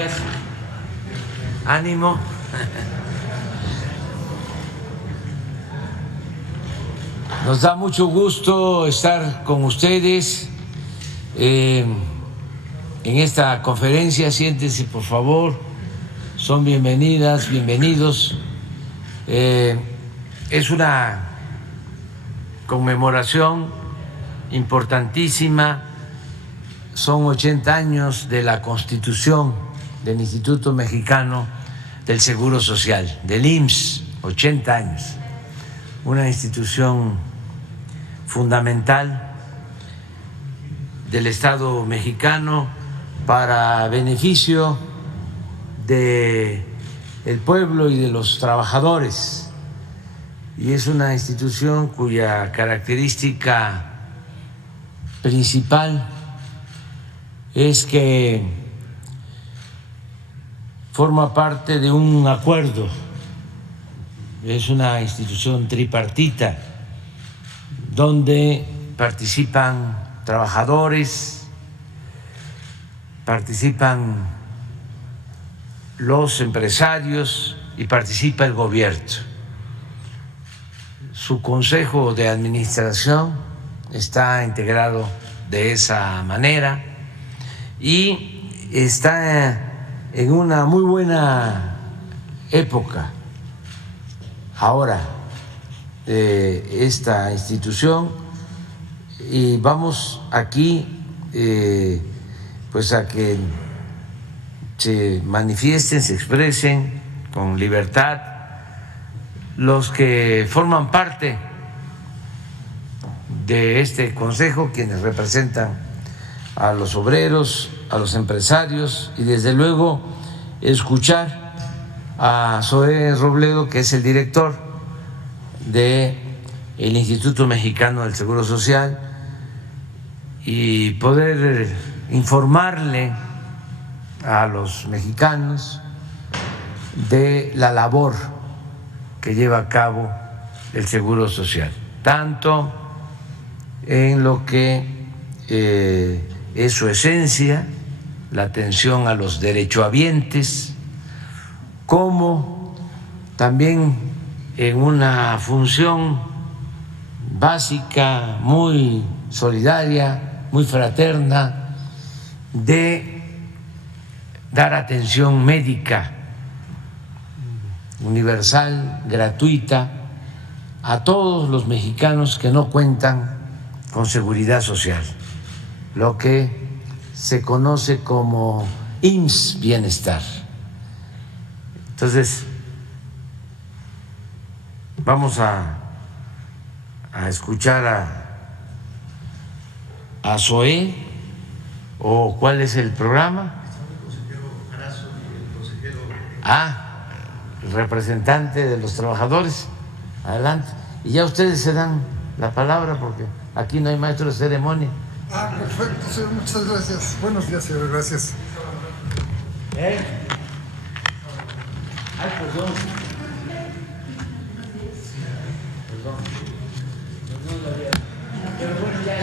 días. Ánimo. Nos da mucho gusto estar con ustedes en esta conferencia. Siéntense, por favor. Son bienvenidas, bienvenidos. Es una conmemoración importantísima. Son 80 años de la Constitución del Instituto Mexicano del Seguro Social, del IMSS, 80 años. Una institución fundamental del Estado mexicano para beneficio del pueblo y de los trabajadores. Y es una institución cuya característica principal es que forma parte de un acuerdo. Es una institución tripartita donde participan trabajadores, participan los empresarios y participa el gobierno. Su consejo de administración está integrado de esa manera y está en una muy buena época ahora esta institución, y vamos aquí pues a que se manifiesten, se expresen con libertad los que forman parte de este consejo, quienes representan a los obreros, a los empresarios, y desde luego escuchar a Zoé Robledo, que es el director del Instituto Mexicano del Seguro Social, y poder informarle a los mexicanos de la labor que lleva a cabo el Seguro Social, tanto en lo que es su esencia, la atención a los derechohabientes, como también en una función básica, muy solidaria, muy fraterna, de dar atención médica universal, gratuita, a todos los mexicanos que no cuentan con seguridad social, lo que se conoce como IMSS Bienestar. Entonces, vamos a escuchar a Zoé, o ¿cuál es el programa? El representante de los trabajadores. Adelante. Y ya ustedes se dan la palabra porque aquí no hay maestro de ceremonia. Perfecto, señor, muchas gracias. Buenos días, señor, gracias. Ay, perdón. Pero bueno, ya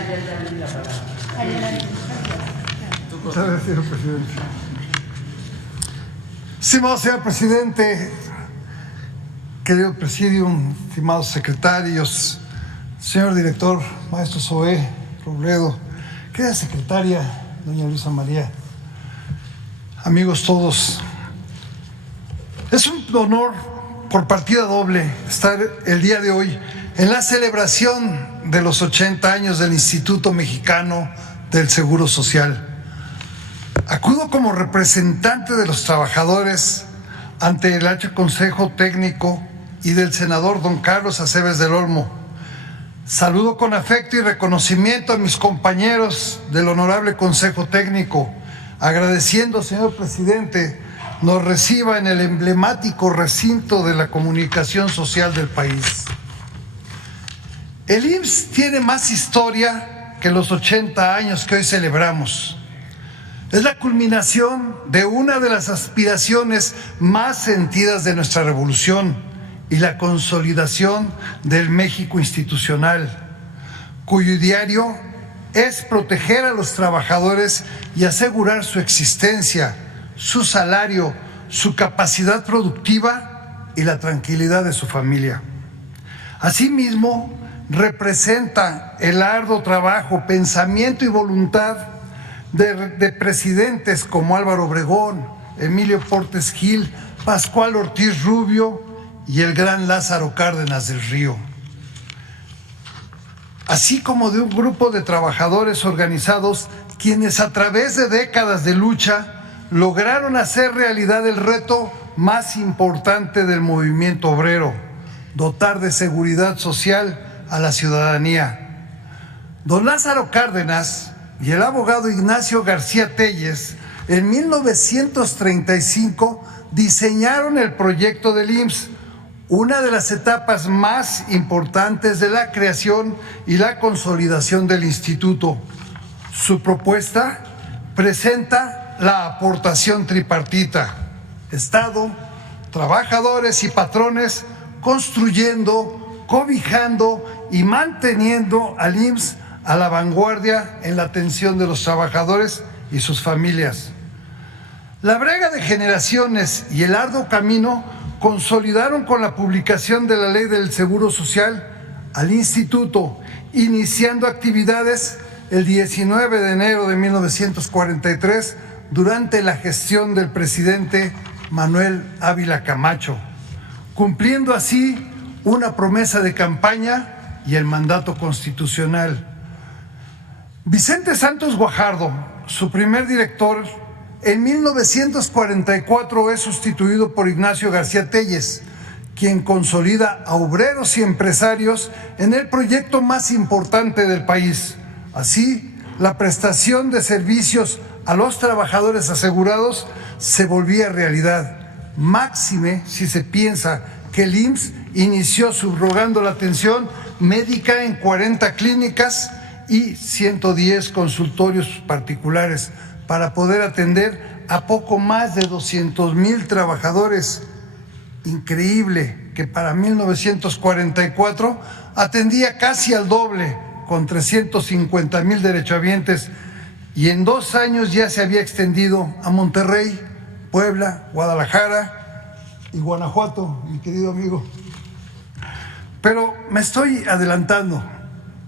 le di la palabra. Muchas gracias, señor presidente. Estimado señor presidente, querido presidium, estimados secretarios, señor director, maestro Zoé Robledo, querida secretaria, doña Luisa María, amigos todos, es un honor por partida doble estar el día de hoy en la celebración de los 80 años del Instituto Mexicano del Seguro Social. Acudo como representante de los trabajadores ante el H Consejo Técnico y del senador don Carlos Aceves del Olmo. Saludo con afecto y reconocimiento a mis compañeros del Honorable Consejo Técnico, agradeciendo, señor presidente, nos reciba en el emblemático recinto de la comunicación social del país. El IMSS tiene más historia que los 80 años que hoy celebramos. Es la culminación de una de las aspiraciones más sentidas de nuestra revolución y la consolidación del México institucional, cuyo diario es proteger a los trabajadores y asegurar su existencia su salario, su capacidad productiva y la tranquilidad de su familia. Asimismo, representa el arduo trabajo, pensamiento y voluntad de presidentes como Álvaro Obregón, Emilio Portes Gil, Pascual Ortiz Rubio y el gran Lázaro Cárdenas del Río, así como de un grupo de trabajadores organizados quienes a través de décadas de lucha lograron hacer realidad el reto más importante del movimiento obrero: dotar de seguridad social a la ciudadanía. Don Lázaro Cárdenas y el abogado Ignacio García Telles en 1935 diseñaron el proyecto del IMSS, una de las etapas más importantes de la creación y la consolidación del instituto. Su propuesta presenta la aportación tripartita: Estado, trabajadores y patrones, construyendo, cobijando y manteniendo al IMSS a la vanguardia en la atención de los trabajadores y sus familias. La brega de generaciones y el arduo camino consolidaron con la publicación de la Ley del Seguro Social al Instituto, iniciando actividades el 19 de enero de 1943 durante la gestión del presidente Manuel Ávila Camacho, cumpliendo así una promesa de campaña y el mandato constitucional. Vicente Santos Guajardo, su primer director, en 1944 es sustituido por Ignacio García Telles, quien consolida a obreros y empresarios en el proyecto más importante del país. Así, la prestación de servicios a los trabajadores asegurados se volvía realidad, máxime si se piensa que el IMSS inició subrogando la atención médica en 40 clínicas y 110 consultorios particulares para poder atender a poco más de 200,000 trabajadores. Increíble que para 1944 atendía casi al doble, con 350,000 derechohabientes, y en 2 años ya se había extendido a Monterrey, Puebla, Guadalajara y Guanajuato, mi querido amigo. Pero me estoy adelantando.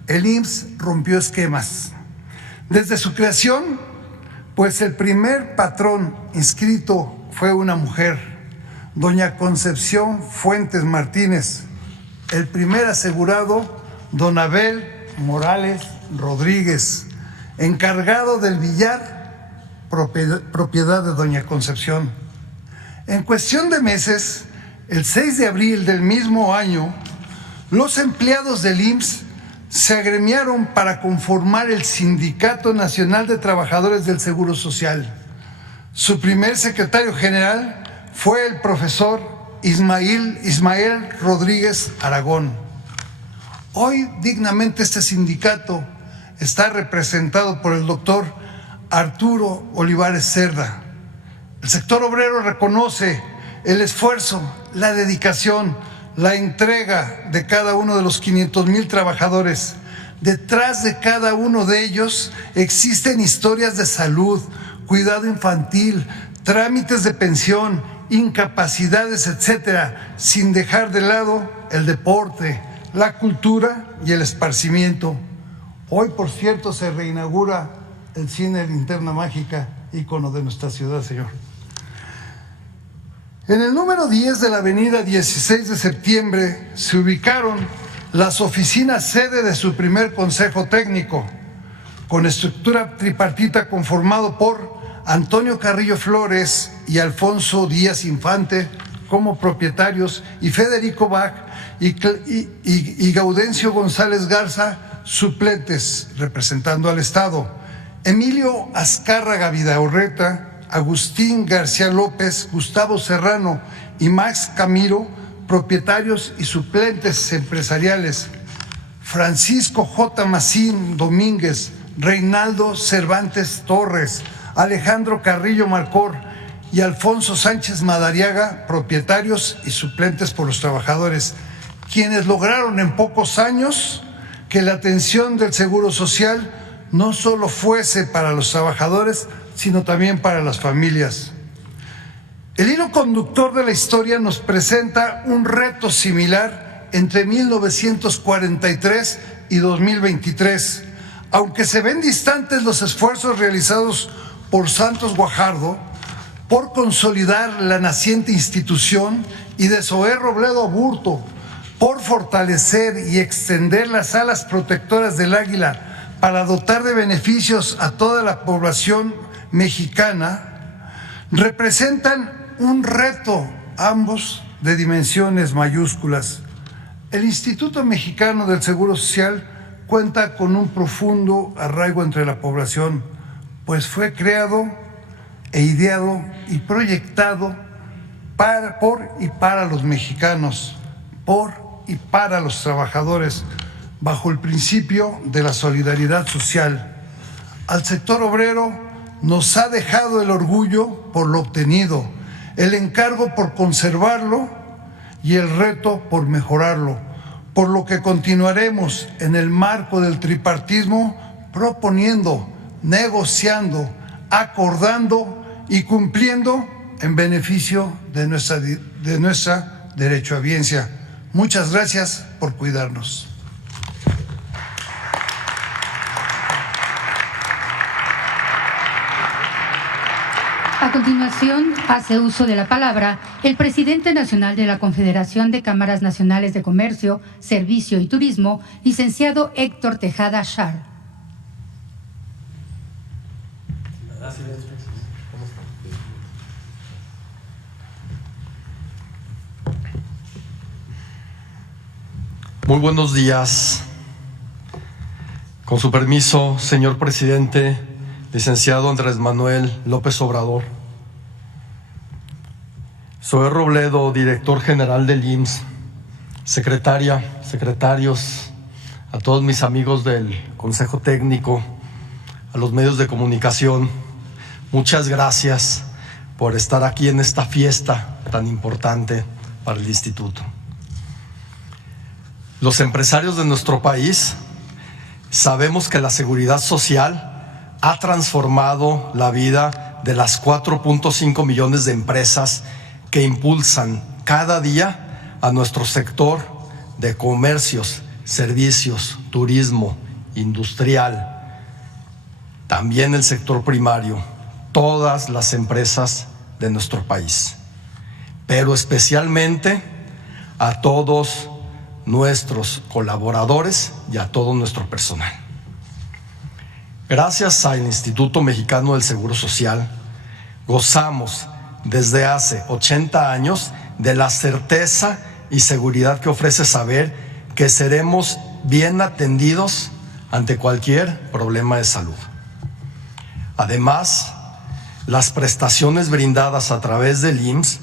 El IMSS rompió esquemas. Desde su creación, pues el primer patrón inscrito fue una mujer, doña Concepción Fuentes Martínez. El primer asegurado, don Abel Morales Rodríguez, encargado del billar, propiedad de doña Concepción. En cuestión de meses, el 6 de abril del mismo año, los empleados del IMSS se agremiaron para conformar el Sindicato Nacional de Trabajadores del Seguro Social. Su primer secretario general fue el profesor Ismael Rodríguez Aragón. Hoy, dignamente, este sindicato está representado por el doctor Arturo Olivares Cerda. El sector obrero reconoce el esfuerzo, la dedicación, la entrega de cada uno de los 500,000 trabajadores. Detrás de cada uno de ellos existen historias de salud, cuidado infantil, trámites de pensión, incapacidades, etcétera, sin dejar de lado el deporte, la cultura y el esparcimiento. Hoy, por cierto, se reinaugura el Cine Linterna Mágica, ícono de nuestra ciudad, señor. En el número 10 de la avenida 16 de septiembre se ubicaron las oficinas sede de su primer consejo técnico, con estructura tripartita conformado por Antonio Carrillo Flores y Alfonso Díaz Infante como propietarios y Federico Bach y Gaudencio González Garza suplentes representando al Estado, Emilio Azcárraga Vidaurreta, Agustín García López, Gustavo Serrano y Max Camiro, propietarios y suplentes empresariales, Francisco J. Macín Domínguez, Reinaldo Cervantes Torres, Alejandro Carrillo Marcor y Alfonso Sánchez Madariaga, propietarios y suplentes por los trabajadores, quienes lograron en pocos años que la atención del Seguro Social no solo fuese para los trabajadores, sino también para las familias. El hilo conductor de la historia nos presenta un reto similar entre 1943 y 2023. Aunque se ven distantes los esfuerzos realizados por Santos Guajardo por consolidar la naciente institución y de Zoé Robledo Aburto por fortalecer y extender las alas protectoras del águila para dotar de beneficios a toda la población mexicana, representan un reto, ambos de dimensiones mayúsculas. El Instituto Mexicano del Seguro Social cuenta con un profundo arraigo entre la población, pues fue creado e ideado y proyectado por y para los mexicanos, por y para los trabajadores, bajo el principio de la solidaridad social. Al sector obrero nos ha dejado el orgullo por lo obtenido, el encargo por conservarlo y el reto por mejorarlo, por lo que continuaremos en el marco del tripartismo proponiendo, negociando, acordando y cumpliendo en beneficio de nuestra derechohabiencia. Muchas gracias por cuidarnos. A continuación, hace uso de la palabra el presidente nacional de la Confederación de Cámaras Nacionales de Comercio, Servicio y Turismo, licenciado Héctor Tejada Schar. Muy buenos días. Con su permiso, señor presidente, licenciado Andrés Manuel López Obrador. Zoé Robledo, director general del IMSS, secretaria, secretarios, a todos mis amigos del Consejo Técnico, a los medios de comunicación, muchas gracias por estar aquí en esta fiesta tan importante para el Instituto. Los empresarios de nuestro país sabemos que la seguridad social ha transformado la vida de las 4.5 millones de empresas que impulsan cada día a nuestro sector de comercios, servicios, turismo, industrial, también el sector primario, todas las empresas de nuestro país, pero especialmente a todos nuestros colaboradores y a todo nuestro personal. Gracias al Instituto Mexicano del Seguro Social, gozamos desde hace 80 años de la certeza y seguridad que ofrece saber que seremos bien atendidos ante cualquier problema de salud. Además, las prestaciones brindadas a través del IMSS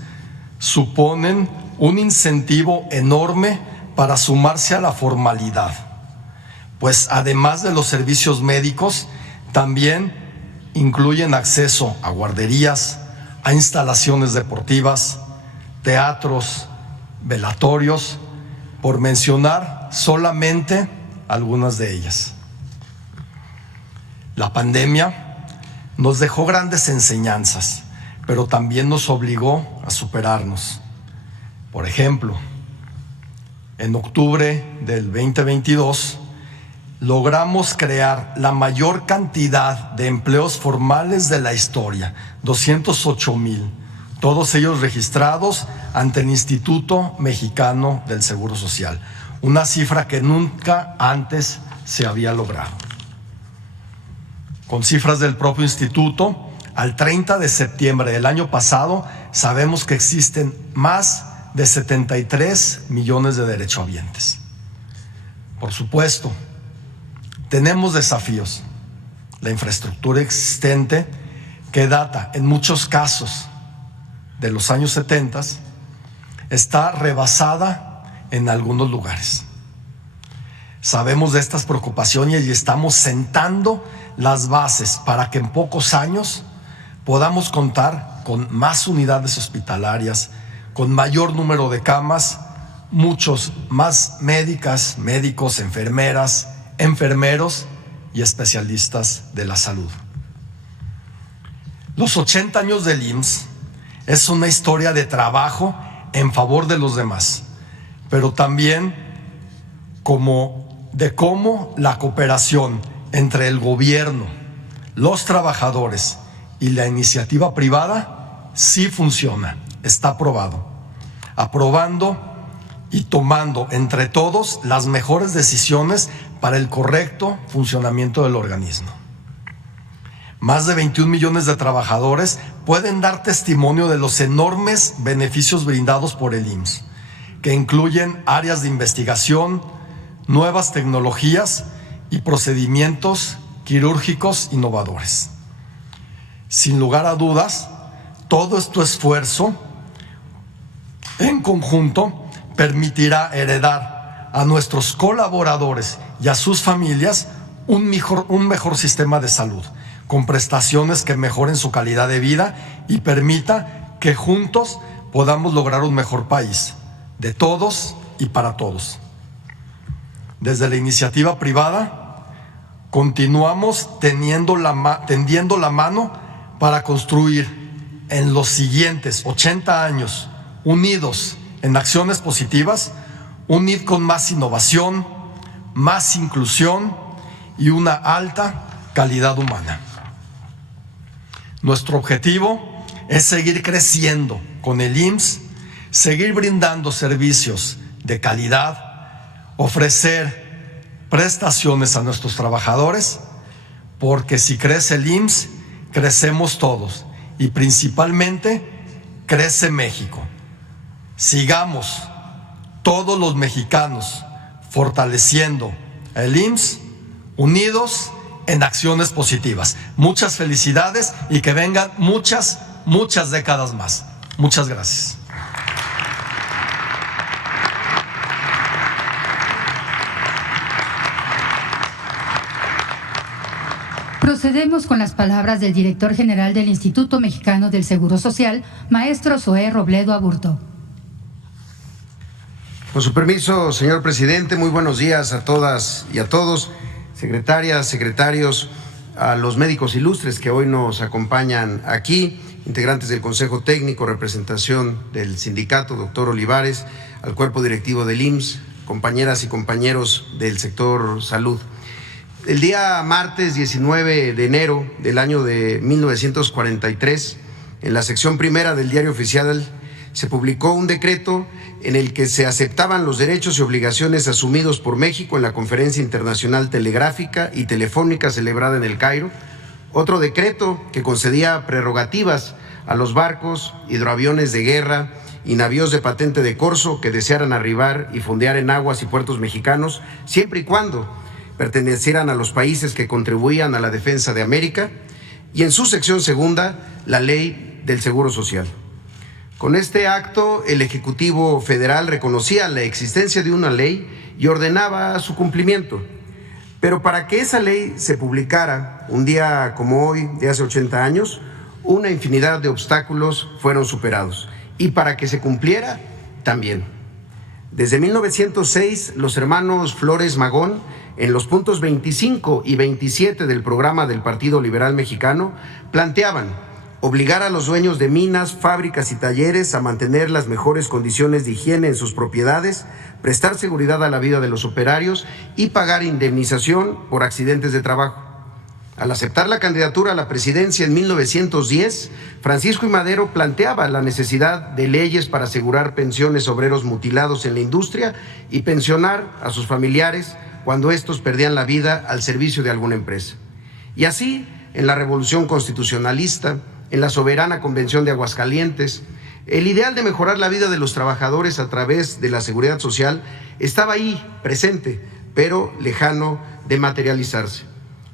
suponen un incentivo enorme para sumarse a la formalidad, pues además de los servicios médicos, también incluyen acceso a guarderías, a instalaciones deportivas, teatros, velatorios, por mencionar solamente algunas de ellas. La pandemia nos dejó grandes enseñanzas, pero también nos obligó a superarnos. Por ejemplo, en octubre del 2022, logramos crear la mayor cantidad de empleos formales de la historia, 208,000, todos ellos registrados ante el Instituto Mexicano del Seguro Social, una cifra que nunca antes se había logrado. Con cifras del propio instituto, al 30 de septiembre del año pasado, sabemos que existen más de 73 millones de derechohabientes. Por supuesto, tenemos desafíos. La infraestructura existente, que data en muchos casos de los años 70, está rebasada en algunos lugares. Sabemos de estas preocupaciones y estamos sentando las bases para que en pocos años podamos contar con más unidades hospitalarias, con mayor número de camas, muchos más médicas, médicos, enfermeras, enfermeros y especialistas de la salud. Los 80 años del IMSS Es una historia de trabajo en favor de los demás, pero también de cómo la cooperación entre el gobierno, los trabajadores y la iniciativa privada sí funciona, está probado, aprobando y tomando entre todos las mejores decisiones para el correcto funcionamiento del organismo. Más de 21 millones de trabajadores pueden dar testimonio de los enormes beneficios brindados por el IMSS, que incluyen áreas de investigación, nuevas tecnologías y procedimientos quirúrgicos innovadores. Sin lugar a dudas, todo este esfuerzo en conjunto permitirá heredar a nuestros colaboradores y a sus familias un mejor sistema de salud, con prestaciones que mejoren su calidad de vida y permita que juntos podamos lograr un mejor país, de todos y para todos. Desde la iniciativa privada, continuamos tendiendo la mano para construir en los siguientes 80 años, unidos en acciones positivas, un IMSS con más innovación, más inclusión y una alta calidad humana. Nuestro objetivo es seguir creciendo con el IMSS, seguir brindando servicios de calidad, ofrecer prestaciones a nuestros trabajadores, porque si crece el IMSS, crecemos todos y principalmente crece México. Sigamos todos los mexicanos fortaleciendo el IMSS, unidos en acciones positivas. Muchas felicidades y que vengan muchas décadas más. Muchas gracias. Procedemos con las palabras del director general del Instituto Mexicano del Seguro Social, maestro Zoé Robledo Aburto. Con su permiso, señor presidente, muy buenos días a todas y a todos, secretarias, secretarios, a los médicos ilustres que hoy nos acompañan aquí, integrantes del Consejo Técnico, representación del sindicato, doctor Olivares, al cuerpo directivo del IMSS, compañeras y compañeros del sector salud. El día martes 19 de enero del año de 1943, en la sección primera del Diario Oficial, se publicó un decreto en el que se aceptaban los derechos y obligaciones asumidos por México en la Conferencia Internacional Telegráfica y Telefónica celebrada en El Cairo, otro decreto que concedía prerrogativas a los barcos, hidroaviones de guerra y navíos de patente de corso que desearan arribar y fondear en aguas y puertos mexicanos, siempre y cuando pertenecieran a los países que contribuían a la defensa de América, y en su sección segunda, la Ley del Seguro Social. Con este acto, el Ejecutivo Federal reconocía la existencia de una ley y ordenaba su cumplimiento. Pero para que esa ley se publicara un día como hoy, de hace 80 años, una infinidad de obstáculos fueron superados. Y para que se cumpliera, también. Desde 1906, los hermanos Flores Magón, en los puntos 25 y 27 del programa del Partido Liberal Mexicano, planteaban obligar a los dueños de minas, fábricas y talleres a mantener las mejores condiciones de higiene en sus propiedades, prestar seguridad a la vida de los operarios y pagar indemnización por accidentes de trabajo. Al aceptar la candidatura a la presidencia en 1910, Francisco I. Madero planteaba la necesidad de leyes para asegurar pensiones a obreros mutilados en la industria y pensionar a sus familiares cuando estos perdían la vida al servicio de alguna empresa. Y así, en la Revolución Constitucionalista, en la soberana Convención de Aguascalientes, el ideal de mejorar la vida de los trabajadores a través de la seguridad social estaba ahí, presente, pero lejano de materializarse.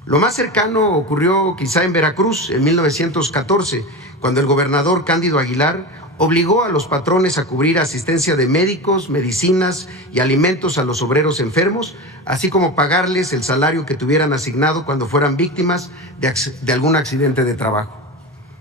Lo más cercano ocurrió quizá en Veracruz, en 1914, cuando el gobernador Cándido Aguilar obligó a los patrones a cubrir asistencia de médicos, medicinas y alimentos a los obreros enfermos, así como pagarles el salario que tuvieran asignado cuando fueran víctimas de algún accidente de trabajo.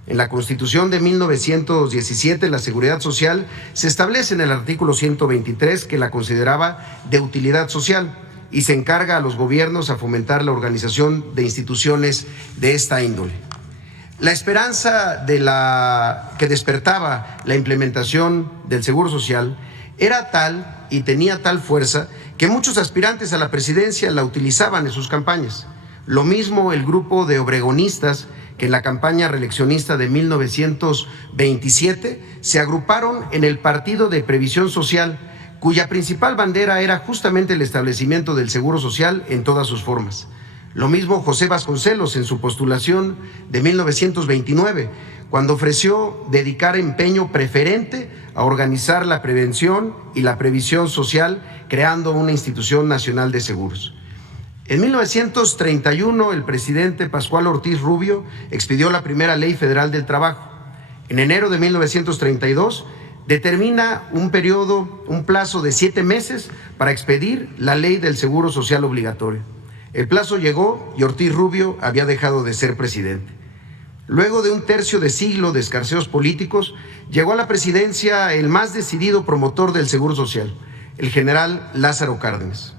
En la Constitución de 1917, la Seguridad Social se establece en el artículo 123 que la consideraba de utilidad social y se encarga a los gobiernos a fomentar la organización de instituciones de esta índole. La esperanza que despertaba la implementación del Seguro Social era tal y tenía tal fuerza que muchos aspirantes a la presidencia la utilizaban en sus campañas. Lo mismo el grupo de obregonistas que en la campaña reeleccionista de 1927 se agruparon en el Partido de Previsión Social, cuya principal bandera era justamente el establecimiento del Seguro Social en todas sus formas. Lo mismo José Vasconcelos en su postulación de 1929, cuando ofreció dedicar empeño preferente a organizar la prevención y la previsión social, creando una institución nacional de seguros. En 1931, el presidente Pascual Ortiz Rubio expidió la primera Ley Federal del Trabajo. En enero de 1932, determina un plazo de 7 meses para expedir la Ley del Seguro Social Obligatorio. El plazo llegó y Ortiz Rubio había dejado de ser presidente. Luego de un tercio de siglo de escarceos políticos, llegó a la presidencia el más decidido promotor del Seguro Social, el general Lázaro Cárdenas.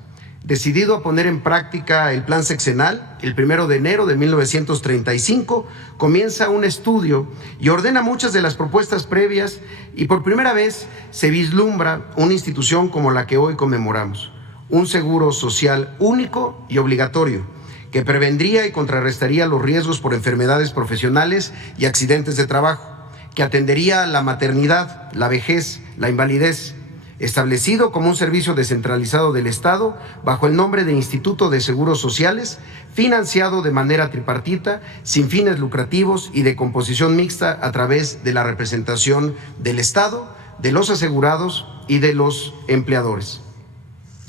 Decidido a poner en práctica el plan sexenal, el 1 de enero de 1935 comienza un estudio y ordena muchas de las propuestas previas, y por primera vez se vislumbra una institución como la que hoy conmemoramos, un seguro social único y obligatorio que prevendría y contrarrestaría los riesgos por enfermedades profesionales y accidentes de trabajo, que atendería la maternidad, la vejez, la invalidez, establecido como un servicio descentralizado del Estado bajo el nombre de Instituto de Seguros Sociales, financiado de manera tripartita, sin fines lucrativos y de composición mixta a través de la representación del Estado, de los asegurados y de los empleadores.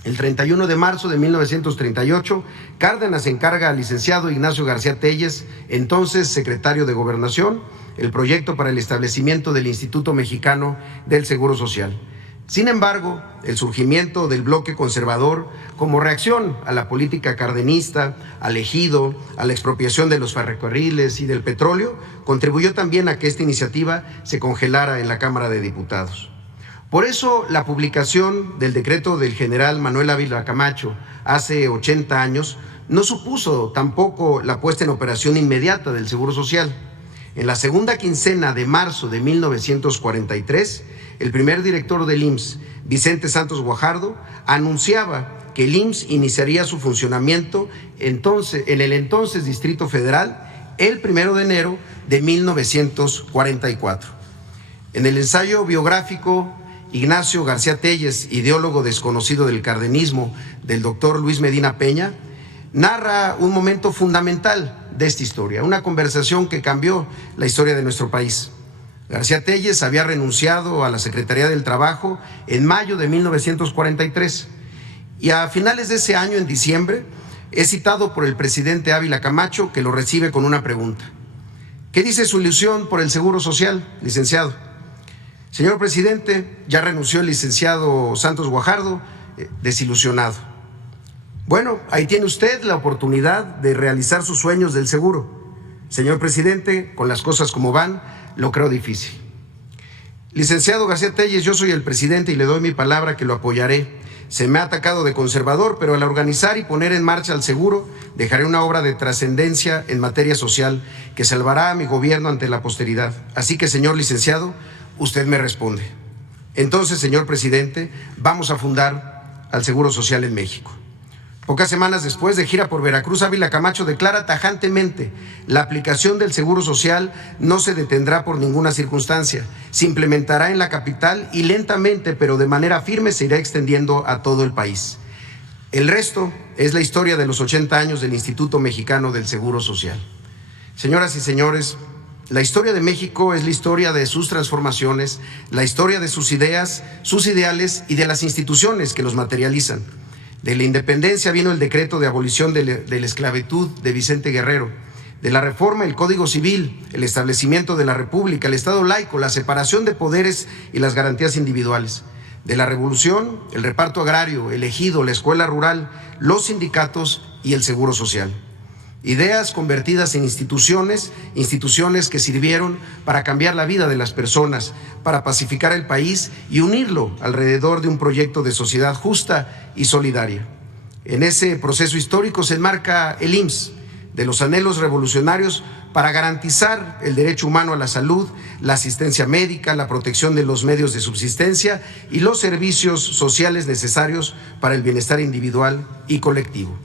El 31 de marzo de 1938, Cárdenas encarga al licenciado Ignacio García Telles, entonces secretario de Gobernación, el proyecto para el establecimiento del Instituto Mexicano del Seguro Social. Sin embargo, el surgimiento del bloque conservador, como reacción a la política cardenista, al ejido, a la expropiación de los ferrocarriles y del petróleo, contribuyó también a que esta iniciativa se congelara en la Cámara de Diputados. Por eso, la publicación del decreto del general Manuel Ávila Camacho hace 80 años no supuso tampoco la puesta en operación inmediata del Seguro Social. En la segunda quincena de marzo de 1943, el primer director del IMSS, Vicente Santos Guajardo, anunciaba que el IMSS iniciaría su funcionamiento en el entonces Distrito Federal el 1 de enero de 1944. En el ensayo biográfico, Ignacio García Telles, ideólogo desconocido del cardenismo del doctor Luis Medina Peña, narra un momento fundamental de esta historia, una conversación que cambió la historia de nuestro país. García Telles había renunciado a la Secretaría del Trabajo en mayo de 1943 y a finales de ese año, en diciembre, es citado por el presidente Ávila Camacho, que lo recibe con una pregunta. ¿Qué dice su ilusión por el Seguro Social, licenciado? Señor presidente, ya renunció el licenciado Santos Guajardo, desilusionado. Bueno, ahí tiene usted la oportunidad de realizar sus sueños del seguro. Señor presidente, con las cosas como van, lo creo difícil. Licenciado García Telles, yo soy el presidente y le doy mi palabra que lo apoyaré. Se me ha atacado de conservador, pero al organizar y poner en marcha el seguro, dejaré una obra de trascendencia en materia social que salvará a mi gobierno ante la posteridad. Así que, señor licenciado, usted me responde. Entonces, señor presidente, vamos a fundar al Seguro Social en México. Pocas semanas después, de gira por Veracruz, Ávila Camacho declara tajantemente: la aplicación del Seguro Social no se detendrá por ninguna circunstancia, se implementará en la capital y lentamente, pero de manera firme, se irá extendiendo a todo el país. El resto es la historia de los 80 años del Instituto Mexicano del Seguro Social. Señoras y señores, la historia de México es la historia de sus transformaciones, la historia de sus ideas, sus ideales y de las instituciones que los materializan. De la independencia vino el decreto de abolición de la esclavitud de Vicente Guerrero. De la reforma, el Código Civil, el establecimiento de la República, el Estado laico, la separación de poderes y las garantías individuales. De la revolución, el reparto agrario, el ejido, la escuela rural, los sindicatos y el Seguro Social. Ideas convertidas en instituciones que sirvieron para cambiar la vida de las personas, para pacificar el país y unirlo alrededor de un proyecto de sociedad justa y solidaria. En ese proceso histórico se enmarca el IMSS, de los anhelos revolucionarios para garantizar el derecho humano a la salud, la asistencia médica, la protección de los medios de subsistencia y los servicios sociales necesarios para el bienestar individual y colectivo.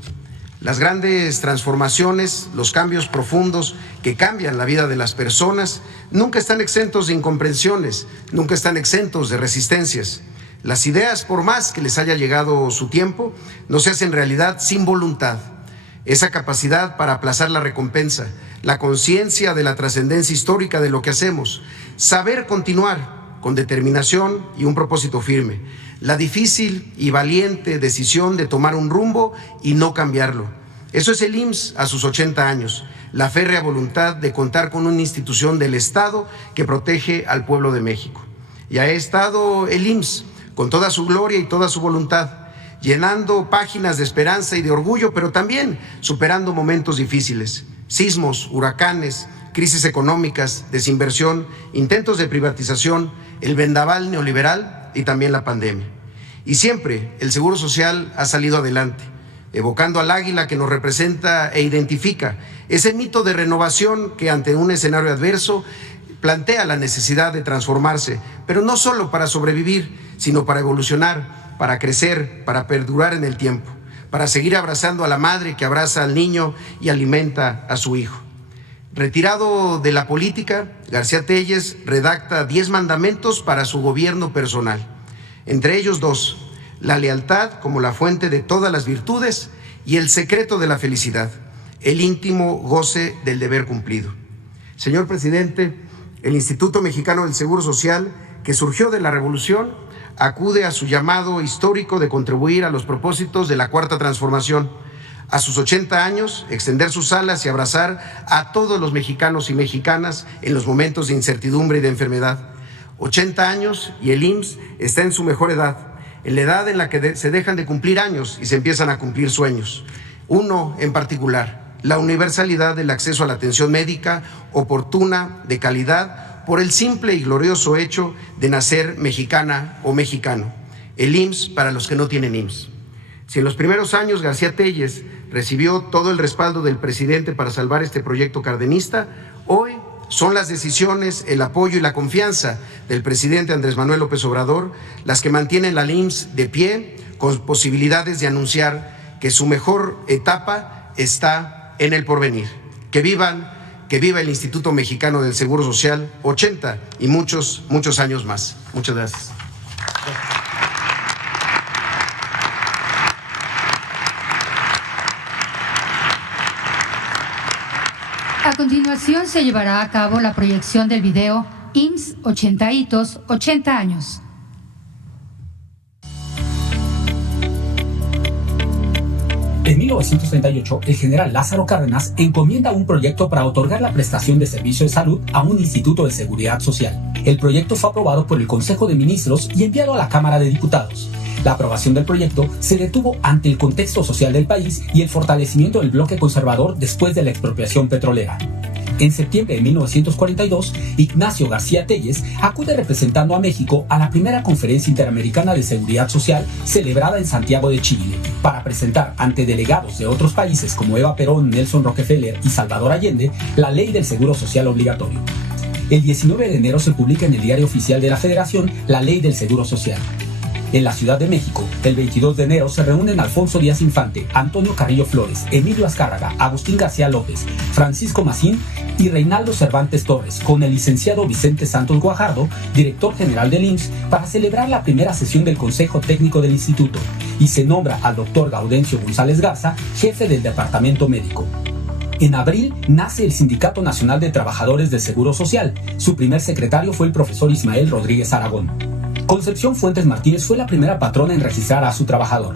Las grandes transformaciones, los cambios profundos que cambian la vida de las personas, nunca están exentos de incomprensiones, nunca están exentos de resistencias. Las ideas, por más que les haya llegado su tiempo, no se hacen realidad sin voluntad. Esa capacidad para aplazar la recompensa, la conciencia de la trascendencia histórica de lo que hacemos, saber continuar con determinación y un propósito firme, la difícil y valiente decisión de tomar un rumbo y no cambiarlo. Eso es el IMSS a sus 80 años, la férrea voluntad de contar con una institución del Estado que protege al pueblo de México. Y ha estado el IMSS con toda su gloria y toda su voluntad, llenando páginas de esperanza y de orgullo, pero también superando momentos difíciles, sismos, huracanes, crisis económicas, desinversión, intentos de privatización, el vendaval neoliberal y también la pandemia. Y siempre el Seguro Social ha salido adelante, evocando al águila que nos representa e identifica, ese mito de renovación que ante un escenario adverso plantea la necesidad de transformarse, pero no solo para sobrevivir, sino para evolucionar, para crecer, para perdurar en el tiempo, para seguir abrazando a la madre que abraza al niño y alimenta a su hijo. Retirado de la política, García Telles redacta 10 mandamientos para su gobierno personal, entre ellos 2, la lealtad como la fuente de todas las virtudes y el secreto de la felicidad, el íntimo goce del deber cumplido. Señor presidente, el Instituto Mexicano del Seguro Social, que surgió de la Revolución, acude a su llamado histórico de contribuir a los propósitos de la Cuarta Transformación. A sus 80 años, extender sus alas y abrazar a todos los mexicanos y mexicanas en los momentos de incertidumbre y de enfermedad. 80 años y el IMSS está en su mejor edad, en la edad en la que se dejan de cumplir años y se empiezan a cumplir sueños. Uno en particular, la universalidad del acceso a la atención médica oportuna, de calidad, por el simple y glorioso hecho de nacer mexicana o mexicano. El IMSS para los que no tienen IMSS. Si en los primeros años García Telles recibió todo el respaldo del presidente para salvar este proyecto cardenista, hoy son las decisiones, el apoyo y la confianza del presidente Andrés Manuel López Obrador las que mantienen al IMSS de pie, con posibilidades de anunciar que su mejor etapa está en el porvenir. Que viva el Instituto Mexicano del Seguro Social, 80 y muchos años más. Muchas gracias. A continuación se llevará a cabo la proyección del video IMSS 80 hitos, 80 años. En 1938, el general Lázaro Cárdenas encomienda un proyecto para otorgar la prestación de servicio de salud a un instituto de seguridad social. El proyecto fue aprobado por el Consejo de Ministros y enviado a la Cámara de Diputados. La aprobación del proyecto se detuvo ante el contexto social del país y el fortalecimiento del bloque conservador después de la expropiación petrolera. En septiembre de 1942, Ignacio García Telles acude representando a México a la primera Conferencia Interamericana de Seguridad Social celebrada en Santiago de Chile, para presentar ante delegados de otros países como Eva Perón, Nelson Rockefeller y Salvador Allende la Ley del Seguro Social Obligatorio. El 19 de enero se publica en el Diario Oficial de la Federación la Ley del Seguro Social. En la Ciudad de México, el 22 de enero se reúnen Alfonso Díaz Infante, Antonio Carrillo Flores, Emilio Azcárraga, Agustín García López, Francisco Macín y Reinaldo Cervantes Torres, con el licenciado Vicente Santos Guajardo, director general del IMSS, para celebrar la primera sesión del Consejo Técnico del Instituto, y se nombra al doctor Gaudencio González Garza, jefe del Departamento Médico. En abril nace el Sindicato Nacional de Trabajadores del Seguro Social. Su primer secretario fue el profesor Ismael Rodríguez Aragón. Concepción Fuentes Martínez fue la primera patrona en registrar a su trabajador.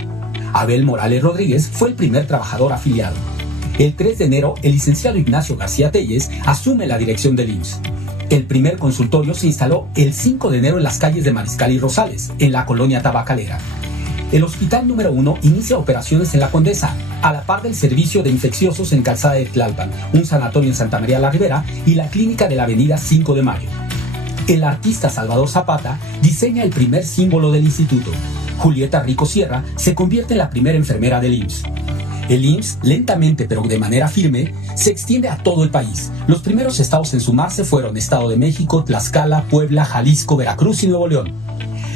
Abel Morales Rodríguez fue el primer trabajador afiliado. El 3 de enero, el licenciado Ignacio García Telles asume la dirección del IMSS. El primer consultorio se instaló el 5 de enero en las calles de Mariscal y Rosales, en la colonia tabacalera. El Hospital número 1 inicia operaciones en La Condesa, a la par del servicio de infecciosos en Calzada de Tlalpan, un sanatorio en Santa María la Ribera y la clínica de la avenida 5 de Mayo. El artista Salvador Zapata diseña el primer símbolo del instituto. Julieta Rico Sierra se convierte en la primera enfermera del IMSS. El IMSS, lentamente pero de manera firme, se extiende a todo el país. Los primeros estados en sumarse fueron Estado de México, Tlaxcala, Puebla, Jalisco, Veracruz y Nuevo León.